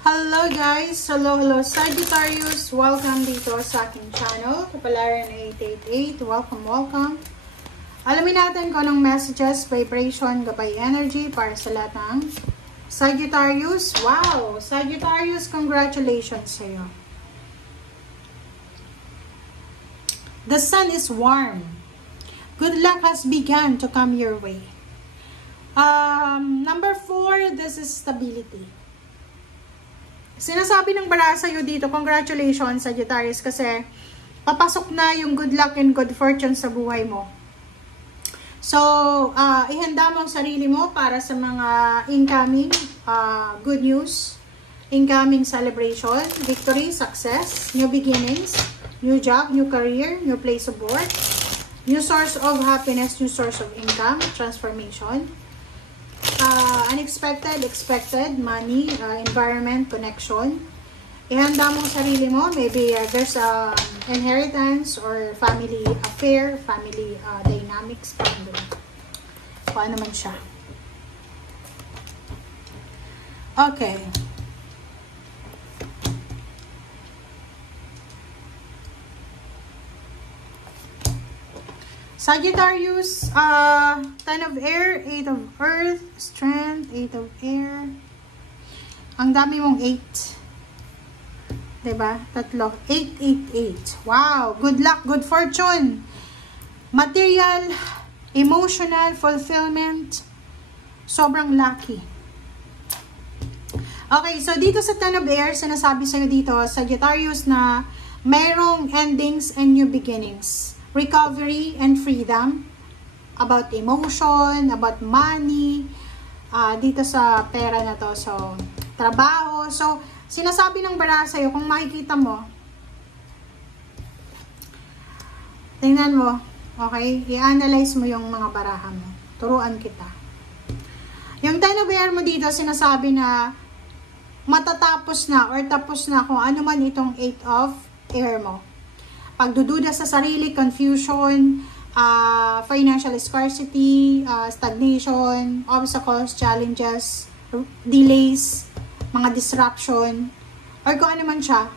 Hello guys! Hello Sagittarius! Welcome dito sa aking channel, Kapalaran 888. Welcome! Alamin natin kung anong messages, vibration, gabay energy para sa lahat ng Sagittarius. Wow! Sagittarius, congratulations sa iyo. The sun is warm. Good luck has begun to come your way. Number 4, this is stability. Sinasabi ng bara sa'yo dito, congratulations Sagittarius, kasi papasok na yung good luck and good fortune sa buhay mo. So, ihanda mo ang sarili mo para sa mga incoming good news, incoming celebration, victory, success, new beginnings, new job, new career, new place of work, new source of happiness, new source of income, transformation. Unexpected, expected, money, environment, connection. Ihanda mo ang sarili mo. Maybe there's a inheritance or family affair, family dynamics. Kung ano man siya. Okay. Sagittarius, 10 of air, 8 of earth, strength, 8 of air. Ang dami mong 8. Diba? Tatlo. 888. Wow! Good luck, good fortune. Material, emotional, fulfillment. Sobrang lucky. Okay, so dito sa 10 of air, sinasabi sa'yo dito, Sagittarius, na mayroong endings and new beginnings. Recovery and freedom, about emotion, about money, dito sa pera na to, so trabaho. So sinasabi ng bara sa'yo, kung makikita mo, tingnan mo, okay, i-analyze mo yung mga baraha mo, turuan kita. Yung 10 of air mo dito, sinasabi na matatapos na or tapos na kung ano man itong 8 of air mo. Pagdududa sa sarili, confusion, financial scarcity, stagnation, obstacles, challenges, delays, mga disruption, or kung ano man siya.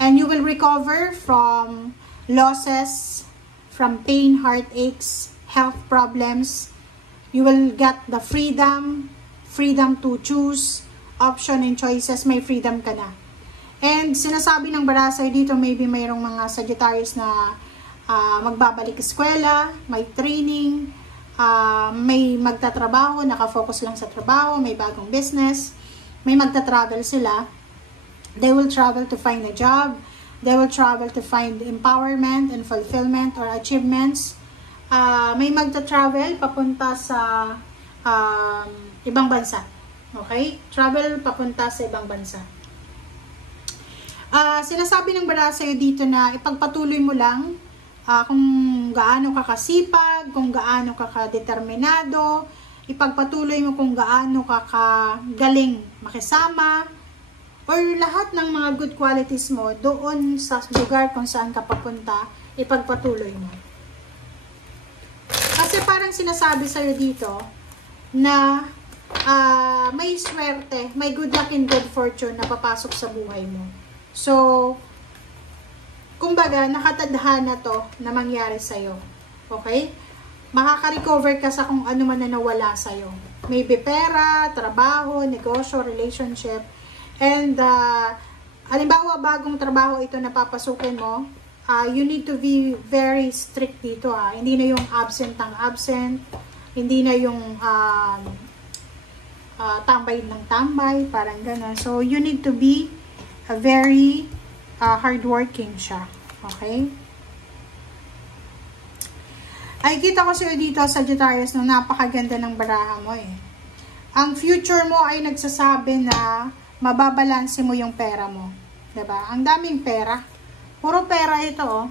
And you will recover from losses, from pain, heartaches, health problems. You will get the freedom to choose, option and choices, may freedom ka na. And sinasabi ng barasay dito, maybe mayroong mga Sagittarius na magbabalik eskwela, may training, may magtatrabaho, nakafocus lang sa trabaho, may bagong business, may magta-travel sila. They will travel to find a job, they will travel to find empowerment and fulfillment or achievements. May magta-travel papunta sa ibang bansa. Okay? Travel papunta sa ibang bansa. Sinasabi ng bara sa'yo dito na ipagpatuloy mo lang kung gaano ka kasipag, kung gaano ka kadeterminado, ipagpatuloy mo kung gaano ka kagaling makisama, or lahat ng mga good qualities mo doon sa lugar kung saan ka papunta, ipagpatuloy mo. Kasi parang sinasabi sa'yo dito na may swerte, may good luck and good fortune na papasok sa buhay mo. So, kumbaga, nakatadhana to na mangyari sa'yo. Okay? Makaka-recover ka sa kung ano man na nawala sa'yo. Maybe pera, trabaho, negosyo, relationship. And, halimbawa, bagong trabaho ito na papasukin mo, you need to be very strict dito. Hindi na yung absent ang absent. Hindi na yung tambay ng tambay. Parang gano'n. So, you need to be very hardworking siya. Okay? Ay, kita ko sa'yo dito, Sagittarius, no, napakaganda ng baraha mo eh. Ang future mo ay nagsasabi na mababalanse mo yung pera mo. Diba? Ang daming pera. Puro pera ito, oh.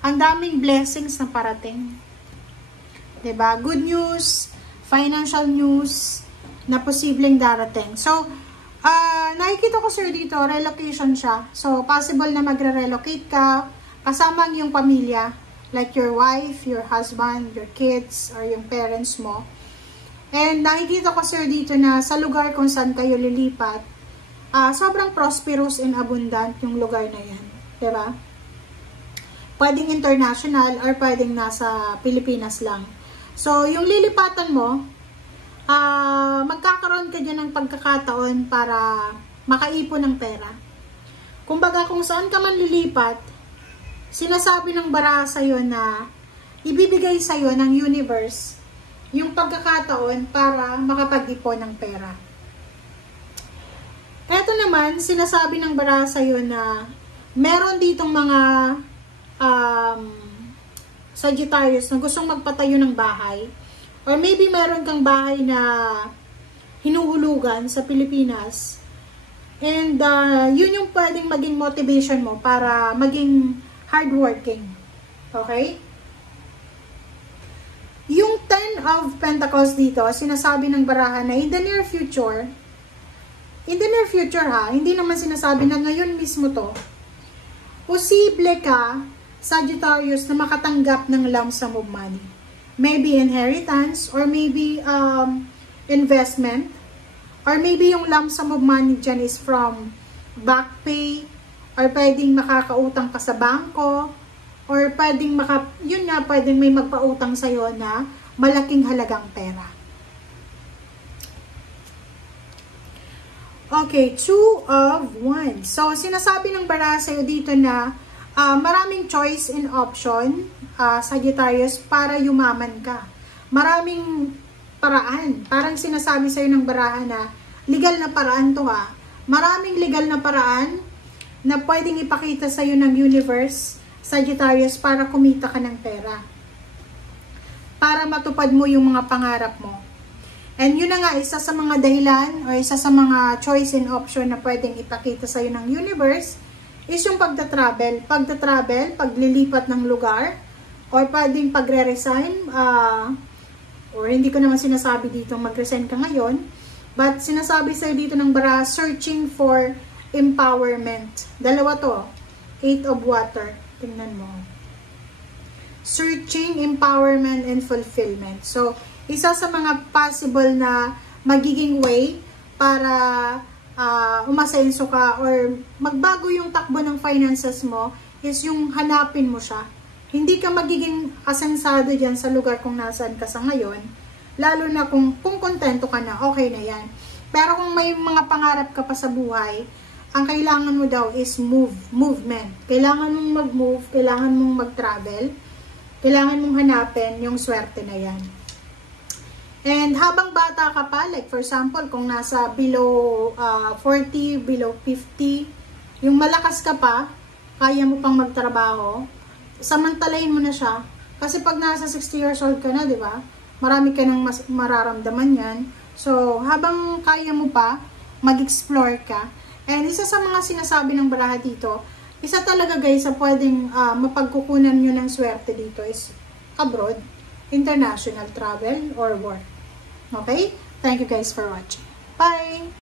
Ang daming blessings na parating. Diba? Good news, financial news, na posibleng darating. So, nakikita ko sir dito, relocation siya. So, possible na magre-relocate ka, kasama ang iyong pamilya, like your wife, your husband, your kids, or yung parents mo. And nakikita ko sir dito na sa lugar kung saan kayo lilipat, sobrang prosperous and abundant yung lugar na yan. Diba? Pwedeng international or pwedeng nasa Pilipinas lang. So, yung lilipatan mo, magkakaroon ka dyan ng pagkakataon para makaipon ng pera. Kumbaga, kung saan ka man lilipat, sinasabi ng baraha sa'yo na ibibigay sa'yo ng universe yung pagkakataon para makapag-ipon ng pera. Eto naman, sinasabi ng baraha sa'yo na meron ditong mga Sagittarius na gustong magpatayo ng bahay, or maybe meron kang bahay na hinuhulugan sa Pilipinas, and yun yung pwedeng maging motivation mo para maging hardworking. Okay? Yung 10 of Pentacles dito, sinasabi ng baraha na in the near future ha, hindi naman sinasabi na ngayon mismo to, posible ka, Sagittarius, na makatanggap ng lump sum of money. Maybe inheritance, or maybe investment, or maybe yung lump sum of money dyan is from back pay, or pwedeng makakautang ka sa bangko, or pwedeng pwedeng may magpautang sa'yo na malaking halagang pera. Okay, 2 of Wands. So, sinasabi ng baraha sa'yo dito na maraming choice and option, Sagittarius, para yumaman ka. Maraming paraan. Parang sinasabi sa'yo ng baraha na legal na paraan to ha. Maraming legal na paraan na pwedeng ipakita sa'yo ng universe, Sagittarius, para kumita ka ng pera. Para matupad mo yung mga pangarap mo. And yun na nga, isa sa mga dahilan o isa sa mga choice and option na pwedeng ipakita sa'yo ng universe is yung pagta-travel. Paglilipat ng lugar, or pwedeng pagre-resign, or hindi ko naman sinasabi dito mag-resign ka ngayon, but sinasabi sa'yo dito ng baraha, searching for empowerment. Dalawa to, 8 of Water. Tingnan mo. Searching, empowerment, and fulfillment. So, isa sa mga possible na magiging way para umasenso ka or magbago yung takbo ng finances mo is yung hanapin mo siya. Hindi ka magiging asensado dyan sa lugar kung nasaan ka sa ngayon, lalo na kung kontento ka na, okay na yan. Pero kung may mga pangarap ka pa sa buhay, ang kailangan mo daw is movement. Kailangan mong mag-move, kailangan mong mag-travel, kailangan mong hanapin yung swerte na yan. And habang bata ka pa, like for example, kung nasa below 40, below 50, yung malakas ka pa, kaya mo pang magtrabaho, samantalahin mo na siya. Kasi pag nasa 60 years old ka na, di ba? Marami ka nang mararamdaman yan. So, habang kaya mo pa, mag-explore ka. And isa sa mga sinasabi ng baraha dito, isa talaga guys sa pwedeng mapagkukunan nyo ng swerte dito is abroad, international travel, or work. Okay? Thank you guys for watching. Bye!